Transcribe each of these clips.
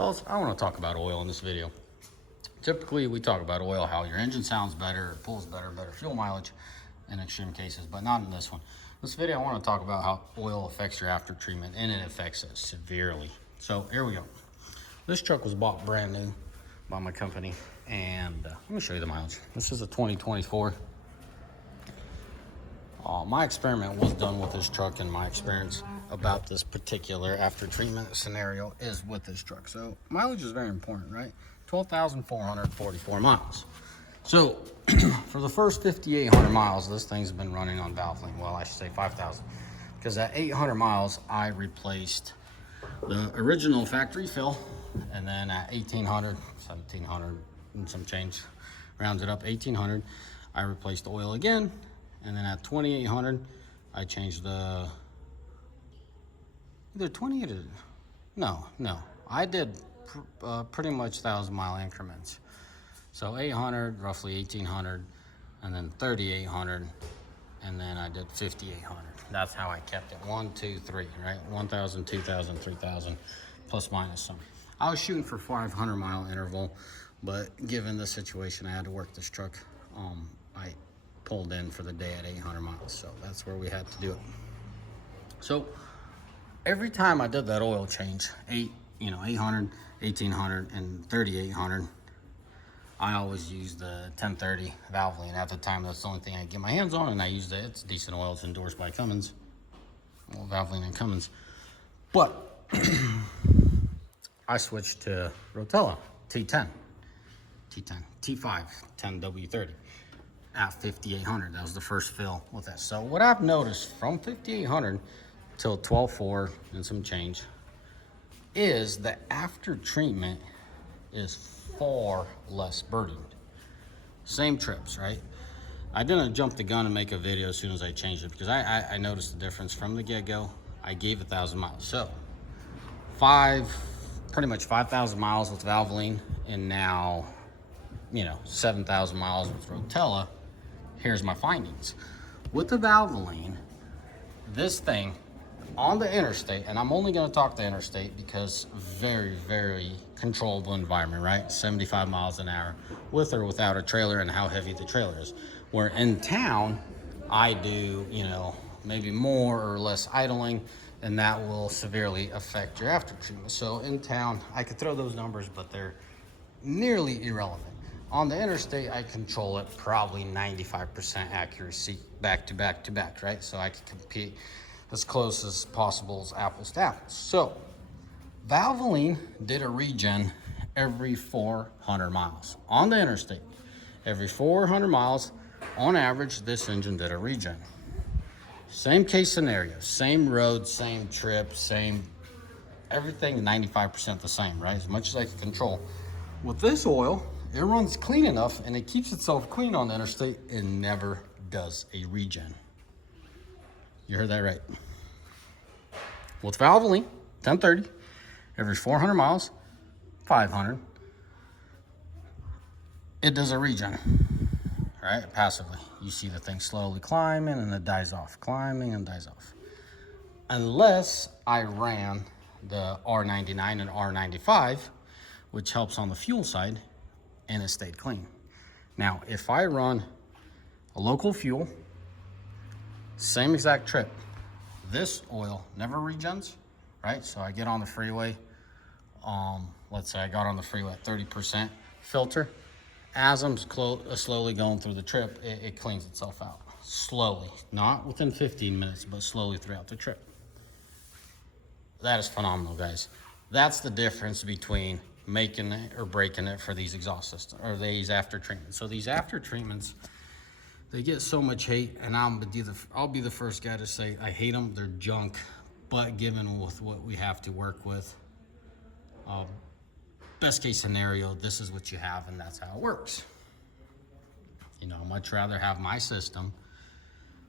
Fellas, I want to talk about oil in this video. Typically, we talk about oil, how your engine sounds better, it pulls better, better fuel mileage in extreme cases, but not in this one. This video, I want to talk about how oil affects your after treatment, and it affects it severely. So here we go. This truck was bought brand new by my company, and let me show you the mileage. This is a 2024. My experiment was done with this truck, and my experience about this particular after treatment scenario is with this truck. So mileage is very important, right? 12,444 miles. So for the first 5,800 miles, this thing's been running on Valvoline. Well, I should say 5,000, because at 800 miles, I replaced the original factory fill, and then at 1,800, 1,700 and some change, rounded up 1,800, I replaced the oil again. And then at 2,800, I changed the, either 28 or, no, I did pretty much 1,000-mile increments. So 800, roughly 1,800, and then 3,800, and then I did 5,800. That's how I kept it. 1, 2, 3, right? 1,000, 2,000, 3,000, plus minus some. I was shooting for 500-mile interval, but given the situation, I had to work this truck. I pulled in for the day at 800 miles, so that's where we had to do it. So every time I did that oil change, 800, 1,800, and 3,800, I always used the 1030 Valvoline. At the time, that's the only thing I could get my hands on, and I used it. It's decent oil. It's endorsed by Cummins, well, Valvoline and Cummins. But I switched to Rotella T5 10W30 at 5,800. That was the first fill with that. So what I've noticed from 5,800 till 12.4 and some change is the after treatment is far less burdened. Same trips, right? I didn't jump the gun and make a video as soon as I changed it, because I noticed the difference from the get-go. I gave 1,000 miles. So pretty much 5,000 miles with Valvoline, and now 7,000 miles with Rotella. Here's my findings. With the Valvoline, this thing on the interstate, and I'm only gonna talk the interstate because very, very controllable environment, right? 75 miles an hour with or without a trailer, and how heavy the trailer is. Where in town, I do, maybe more or less idling, and that will severely affect your after treatment. So in town, I could throw those numbers, but they're nearly irrelevant. On the interstate, I control it probably 95% accuracy back to back to back, right? So I can compete as close as possible as apples to apples. So Valvoline did a regen every 400 miles on the interstate. Every 400 miles, on average, this engine did a regen. Same case scenario, same road, same trip, same everything, 95% the same, right? As much as I can control. With this oil, it runs clean enough, and it keeps itself clean on the interstate and never does a regen. You heard that right. With Valvoline, 1030, every 400 miles, 500, it does a regen, right? Passively. You see the thing slowly climbing, and it dies off, climbing and dies off. Unless I ran the R99 and R95, which helps on the fuel side, and it stayed clean. Now, if I run a local fuel, same exact trip, this oil never regens, right? So I get on the freeway, let's say I got on the freeway at 30% filter. As I'm slowly going through the trip, it cleans itself out. Slowly, not within 15 minutes, but slowly throughout the trip. That is phenomenal, guys. That's the difference between making it or breaking it for these exhaust systems, or these after treatments. So these after treatments, they get so much hate, and I'll be the first guy to say I hate them. They're junk. But given with what we have to work with, best case scenario, this is what you have, and that's how it works. I'd much rather have my system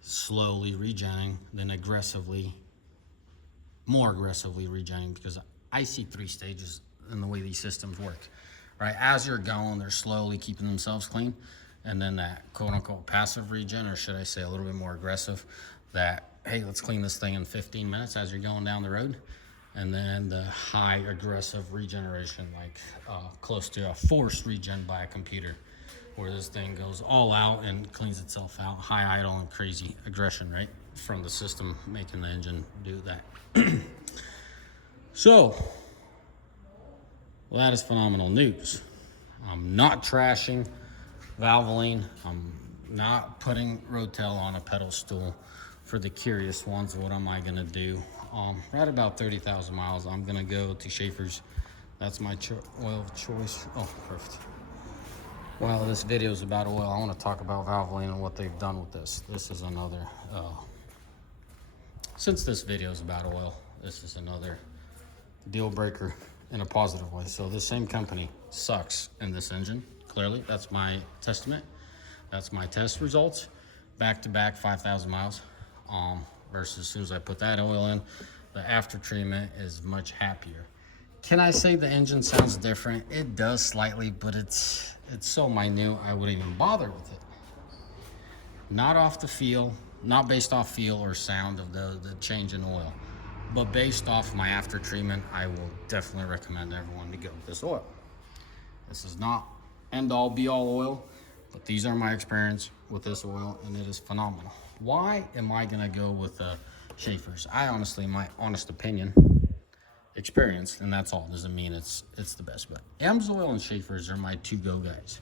slowly regenning than more aggressively regenning, because I see 3 stages in the way these systems work, right? As you're going, they're slowly keeping themselves clean, and then that quote-unquote passive regen, or should I say a little bit more aggressive, that, hey, let's clean this thing in 15 minutes as you're going down the road. and then the high aggressive regeneration, like close to a forced regen by a computer, where this thing goes all out and cleans itself out. High idle and crazy aggression, right? From the system making the engine do that. So, well, that is phenomenal news. I'm not trashing Valvoline. I'm not putting Rotella on a pedal stool. For the curious ones, what am I gonna do? Right about 30,000 miles, I'm gonna go to Schaefer's. That's my oil of choice. Oh, perfect. Well, this video is about oil. I want to talk about Valvoline and what they've done with this. This is another, since this video is about oil, this is another deal breaker in a positive way. So this same company sucks in this engine. Clearly, that's my testament. That's my test results. Back to back 5,000 miles. Versus as soon as I put that oil in, the after treatment is much happier. Can I say the engine sounds different? It does slightly, but it's so minute I wouldn't even bother with it. Not off the feel, not based off feel or sound of the change in oil, but based off my after treatment, I will definitely recommend everyone to go with this oil. This is not end all be all oil, but these are my experience with this oil, and it is phenomenal. Why am I gonna go with Schaefer's? I honestly, my honest opinion, experience, and that's all. Doesn't mean it's the best, but Amsoil and Schaefer's are my two-go guys.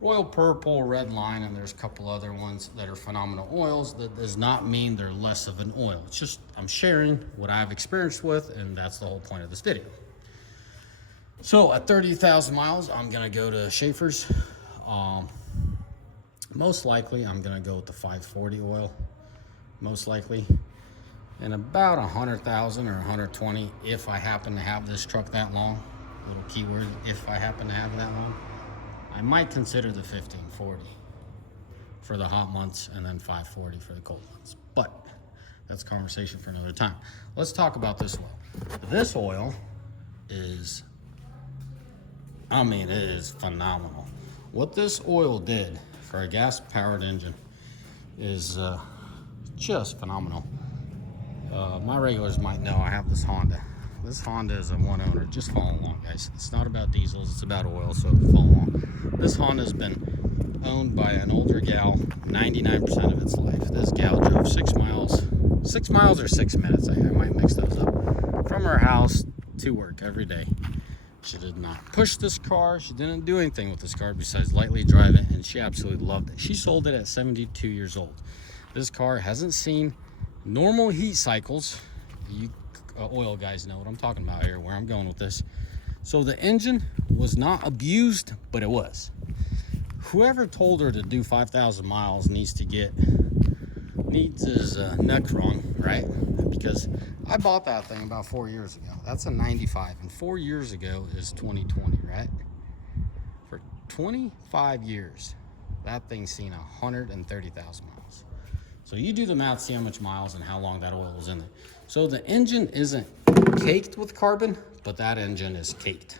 Royal Purple, Red Line, and there's a couple other ones that are phenomenal oils. That does not mean they're less of an oil. It's just I'm sharing what I've experienced with, and that's the whole point of this video. So at 30,000 miles, I'm gonna go to Schaefer's. Most likely, I'm gonna go with the 540 oil. Most likely, and about 100,000 or 120 if I happen to have this truck that long. Little keyword: if I happen to have it that long. I might consider the 1540 for the hot months and then 540 for the cold months. But that's a conversation for another time. Let's talk about this oil. This oil is, I mean, it is phenomenal. What this oil did for a gas-powered engine is just phenomenal. My regulars might know I have this Honda. This Honda is a one owner. Just follow along, guys. It's not about diesels, it's about oil, so follow along. This Honda's been owned by an older gal 99% of its life. This gal drove 6 miles. 6 miles or 6 minutes, I might mix those up, from her house to work every day. She did not push this car. She didn't do anything with this car besides lightly drive it, and she absolutely loved it. She sold it at 72 years old. This car hasn't seen normal heat cycles. You oil guys know what I'm talking about here, where I'm going with this. So the engine was not abused, but it was. Whoever told her to do 5,000 miles needs his neck wrong, right? Because I bought that thing about 4 years ago. That's a 95, and 4 years ago is 2020, right? For 25 years, that thing's seen 130,000 miles. So you do the math, see how much miles and how long that oil was in there. So the engine isn't caked with carbon, but that engine is caked.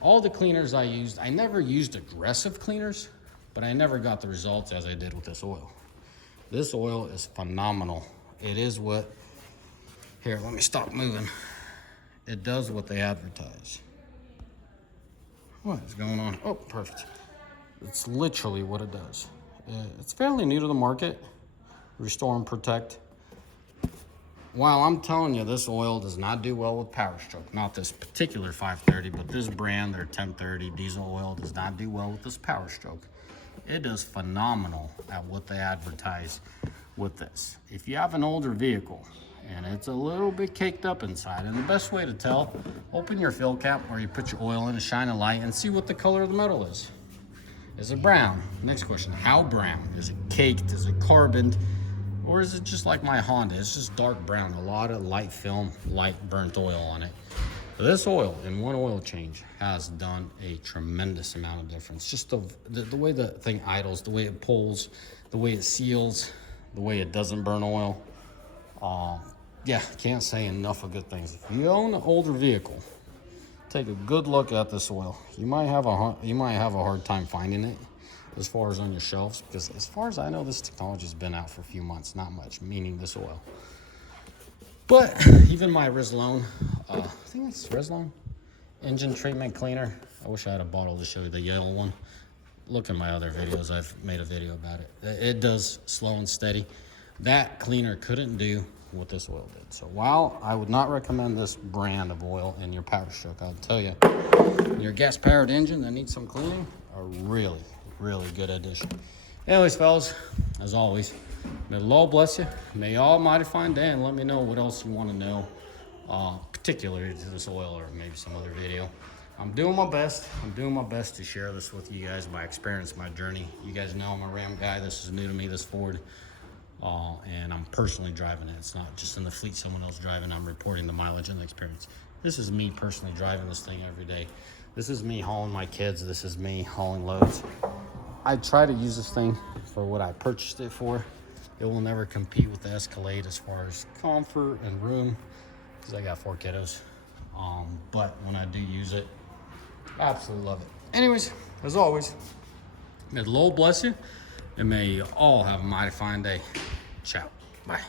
All the cleaners I used, I never used aggressive cleaners, but I never got the results as I did with this oil. This oil is phenomenal. It is what, here, let me stop moving. It does what they advertise. What is going on? Oh, perfect. It's literally what it does. It's fairly new to the market. Restore and protect. While I'm telling you, this oil does not do well with Powerstroke. Not this particular 530, but this brand, their 1030 diesel oil, does not do well with this Powerstroke. It does phenomenal at what they advertise with this. If you have an older vehicle and it's a little bit caked up inside, and the best way to tell, open your fill cap where you put your oil in and shine a light and see what the color of the metal is. Is it brown? Next question, how brown? Is it caked? Is it carboned? Or is it just like my Honda? It's just dark brown, a lot of light film, light burnt oil on it. But this oil, in one oil change, has done a tremendous amount of difference. Just the way the thing idles, the way it pulls, the way it seals, the way it doesn't burn oil. Yeah, can't say enough of good things. If you own an older vehicle, take a good look at this oil. You might have a hard time finding it as far as on your shelves, because as far as I know, this technology has been out for a few months, not much, meaning this oil. But even my Rizlone, I think it's Rizlone engine treatment cleaner. I wish I had a bottle to show you the yellow one. Look at my other videos. I've made a video about it. It does slow and steady. That cleaner couldn't do what this oil did. So while I would not recommend this brand of oil in your Powerstroke, I'll tell you, your gas-powered engine that needs some cleaning, a really, really good addition. Anyways, fellas, as always, may the Lord bless you. May you Almighty find day, and let me know what else you want to know, particularly to this oil or maybe some other video. I'm doing my best. I'm doing my best to share this with you guys, my experience, my journey. You guys know I'm a Ram guy. This is new to me, this Ford. And I'm personally driving it. It's not just in the fleet someone else driving. I'm reporting the mileage and the experience. This is me personally driving this thing every day. This is me hauling my kids. This is me hauling loads. I try to use this thing for what I purchased it for. It will never compete with the Escalade as far as comfort and room, because I got 4 kiddos. But when I do use it, I absolutely love it. Anyways, as always, may the Lord bless you, and may you all have a mighty fine day. Ciao. Bye.